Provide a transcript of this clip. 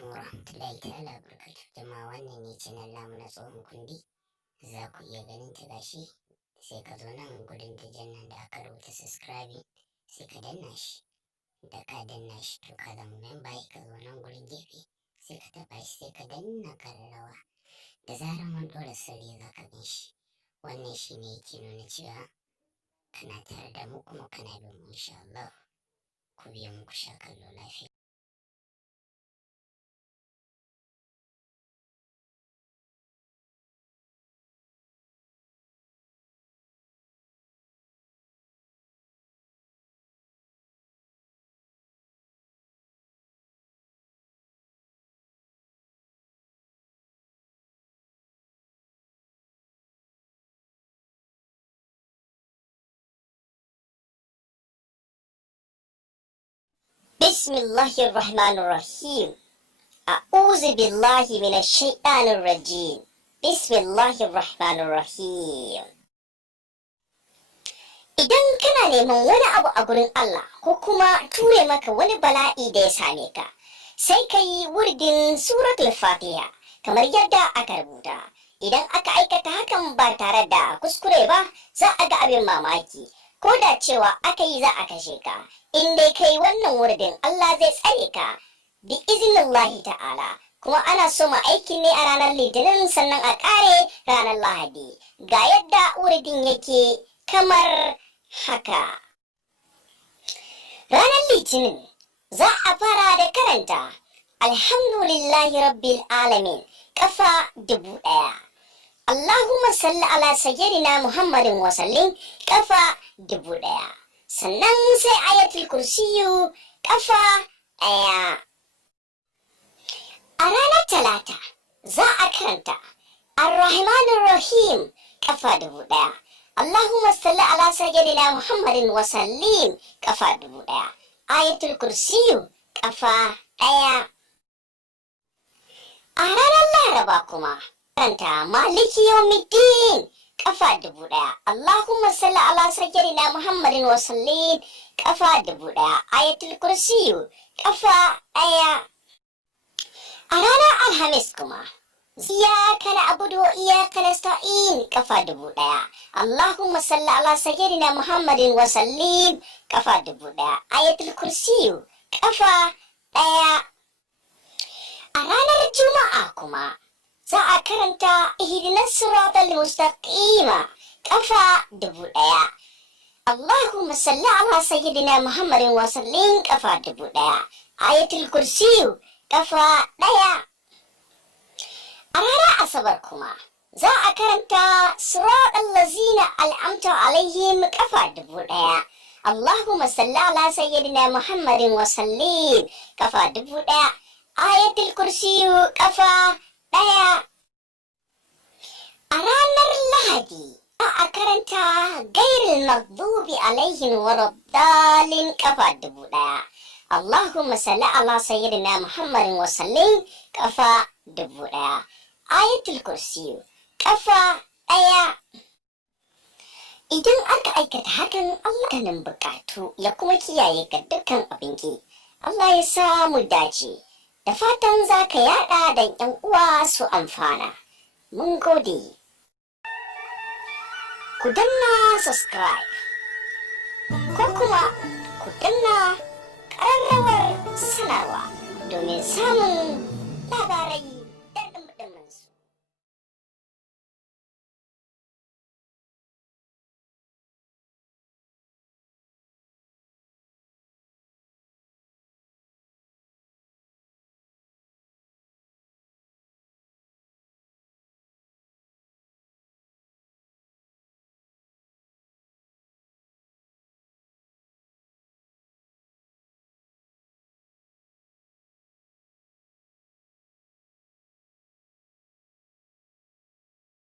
alaikum warahmatullahi ta'ala barkatu. Jama'a wannan ne channel namu na tsohon kundi. Za ku iya ganin ta gashi sai ka zo nan gudun dijan nan da aka rubuta subscribing sai ka danna shi. Da ka danna shi to ka zama member ka zo nan gurin gefe sai ka taɓa shi sai ka danna karrawa. Da zarar mun ɗora sirri za ka gan shi. Wannan shi ne yake nuna cewa kana tare da mu kuma kana bin mu insha Allah. Ku biya mu ku sha kallo lafiya. بسم الله الرحمن الرحيم أعوذ بالله من الشيطان الرجيم بسم الله الرحمن الرحيم Idan kana neman wani abu a gurin Allah ko kuma ture maka wani bala'i da ya same ka, sai ka yi wurdin suratul Fatiha kamar yadda aka rubuta. Idan aka aikata hakan ba tare da kuskure ba, za a ga abin mamaki. Ko da cewa aka yi za a kashe ka, in dai kai wannan wurdin Allah zai tsare ka bi iznillahi ta'ala. Kuma ana so ma aikin ne a ranar Litinin sannan a ƙare ranar Lahadi. Ga yadda wurdin yake kamar haka. Ranar Litinin za a fara da karanta Alhamdulillahi Rabbil Alamin kafa 1000. Allahumma salli ala sayyidina Muhammadin wa sallim kafa 1000. Sannan sai ayatul kursiyu kafa 1. A ranar Talata za a karanta Ar-Rahmanir Rahim kafa 1000. Allahumma salli ala sayyidina Muhammadin wa sallim kafa 1000. Ayatul kursiyu kafa 1. A ranar Laraba kuma karanta Maliki Yawmiddin kafa 1000. Allahumma salli ala sayyidina Muhammadin wa sallim kafa 1000. Ayatul kursiyu kafa 1. A ranar Alhamis kuma Iyyaka na'budu wa iyyaka nasta'in kafa 1000. Allahumma salli ala sayyidina Muhammadin wa sallim kafa 1000. Ayatul kursiyu kafa 1. A ranar Juma'a kuma za a karanta ihdinas siratal mustaqima kafa 1000. Allahumma salli ala sayyidina Muhammadin wa sallim kafa 1000. Ayatul kursiyu kafa 1. A ranar Asabar kuma za a karanta siratal lazina al'amta alaihim kafa 1000. Allahumma salli ala sayyidina Muhammadin wa sallim kafa 1000. Ayatul kursiyu kafa 1. A ranar Lahadi za a karanta gairil maghdubi alaihim waladdallin kafa 1000. Allahumma salli ala sayyidina Muhammadin wa sallim kafa 1000. Ayatul kursiyu kafa 1. Idan aka aikata hakan, Allah kanin bukatu ya kuma kiyaye ga dukkan abinki. Allah ya sa mu dace. Da fatan za ka yada da yan uwa su amfana. Mun gode. Ku danna subscribe ko kuma ku danna ƙararrawar sanarwa domin samun labarai